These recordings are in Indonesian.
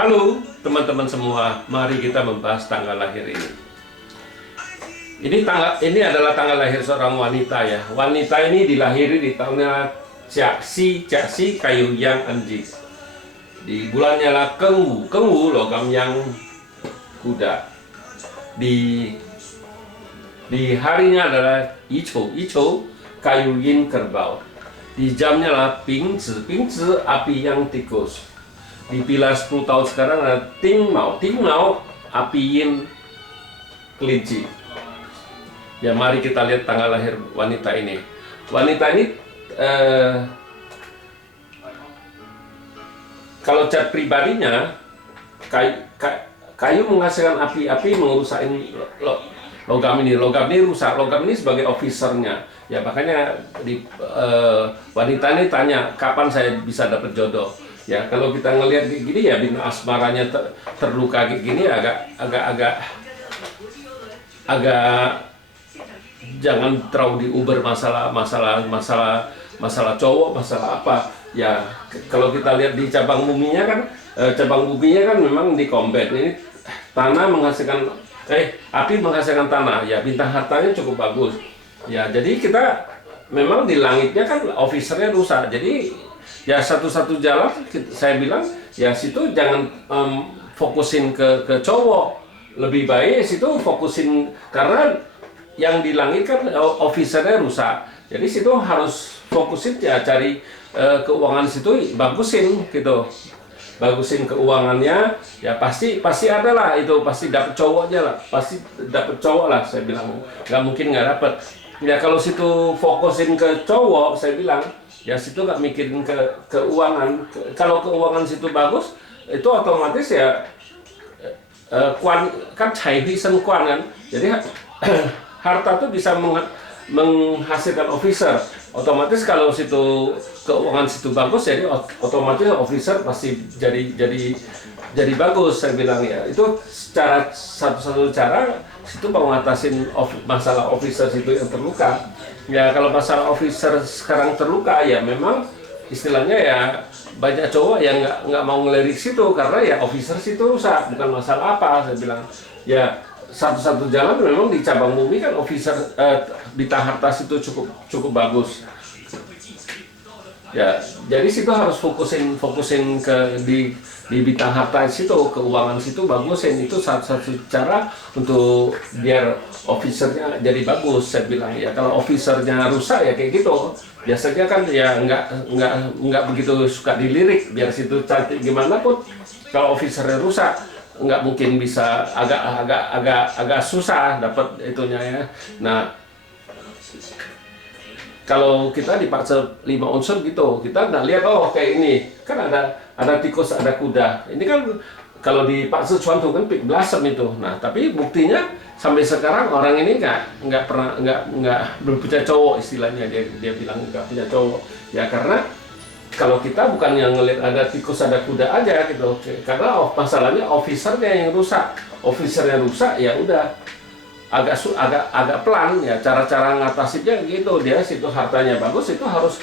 Halo teman-teman semua, mari kita membahas tanggal lahir ini. Ini adalah tanggal lahir seorang wanita ya. Wanita ini dilahiri di tahunnya Caksi Kayu Yang Anji. Di bulannya lah Kengwu logam yang kuda. Di harinya adalah Ichou kayu yin kerbau. Di jamnya lah Pingzi api yang tikus. Di pilar 10 tahun sekarang ada Ting Mao api yin kelinci. Ya mari kita lihat tanggal lahir wanita ini. Wanita ini kalau cat pribadinya kayu menghasilkan api merusak ini logam ini rusak. Logam ini sebagai officernya ya, makanya wanita ini tanya kapan saya bisa dapat jodoh ya. Kalau kita ngelihat gini ya, bintang asmaranya terluka kayak gini agak jangan terlalu diuber masalah cowok, masalah apa ya. Kalau kita lihat di cabang buminya kan memang di combat ini tanah menghasilkan api menghasilkan tanah ya, bintang hartanya cukup bagus ya. Jadi kita memang di langitnya kan officernya rusak, jadi ya satu-satu jalan saya bilang ya situ jangan fokusin ke cowok, lebih baik situ fokusin, karena yang di langit kan officernya rusak, jadi situ harus fokusin ya cari keuangan situ, bagusin gitu, bagusin keuangannya ya, pasti ada lah itu, pasti dapet cowoknya lah, pasti dapet cowok lah saya bilang, nggak mungkin nggak dapet ya. Kalau situ fokusin ke cowok saya bilang ya situ nggak mikirin ke keuangan. Kalau keuangan situ bagus itu otomatis ya kan cai seng kuan kan, jadi harta tuh bisa menghasilkan officer. Otomatis kalau situ keuangan situ bagus, jadi otomatis officer pasti jadi bagus saya bilang ya. Itu satu-satu cara situ mau ngatasin masalah officer situ yang terluka ya. Kalau masalah officer sekarang terluka ya memang istilahnya ya banyak cowok yang nggak mau ngelirik situ karena ya officer situ rusak, bukan masalah apa saya bilang ya. Satu-satu jalan memang di cabang bumi kan officer bintang harta itu cukup bagus ya. Jadi situ harus fokusin ke di bintang harta situ, keuangan situ bagusin. Itu satu cara untuk biar officernya jadi bagus saya bilang ya. Kalau officernya rusak ya kayak gitu, biasanya kan ya nggak begitu suka dilirik, biar situ cantik gimana pun kalau officernya rusak nggak mungkin bisa, agak susah dapat itunya ya. Nah kalau kita dipaksa 5 unsur gitu, kita nggak lihat kayak ini kan ada tikus, ada kuda. Ini kan kalau dipaksa contoh kan pik blasem itu. Nah tapi buktinya sampai sekarang orang ini nggak belum punya cowok istilahnya, dia bilang nggak punya cowok ya, karena kalau kita bukan yang ngelihat ada tikus ada kuda aja gitu, karena masalahnya officernya yang rusak. Officernya rusak ya udah agak pelan ya cara ngatasinnya gitu. Dia situ hartanya bagus, itu harus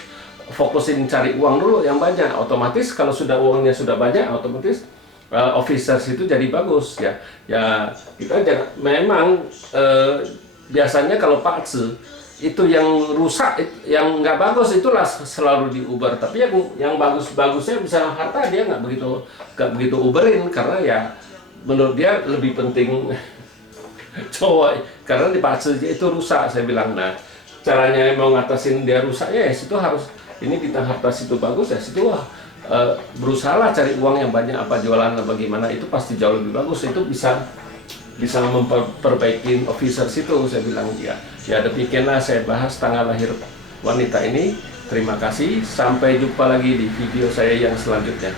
fokusin cari uang dulu yang banyak. Otomatis kalau uangnya sudah banyak, otomatis officer itu jadi bagus ya. Ya kita memang biasanya kalau paksa itu yang rusak, yang nggak bagus itulah selalu diuber. Tapi yang bagusnya bisa harta dia nggak begitu uberin, karena ya menurut dia lebih penting cowok, karena dipaksa itu rusak saya bilang. Nah caranya mau ngatasin dia rusaknya ya situ harus ini bintang harta situ bagus ya, situ berusahalah cari uang yang banyak, apa jualan apa gimana, itu pasti jauh lebih bagus. Itu bisa memperbaiki officer situ saya bilang ya. Ya demikianlah saya bahas tanggal lahir wanita ini. Terima kasih, sampai jumpa lagi di video saya yang selanjutnya.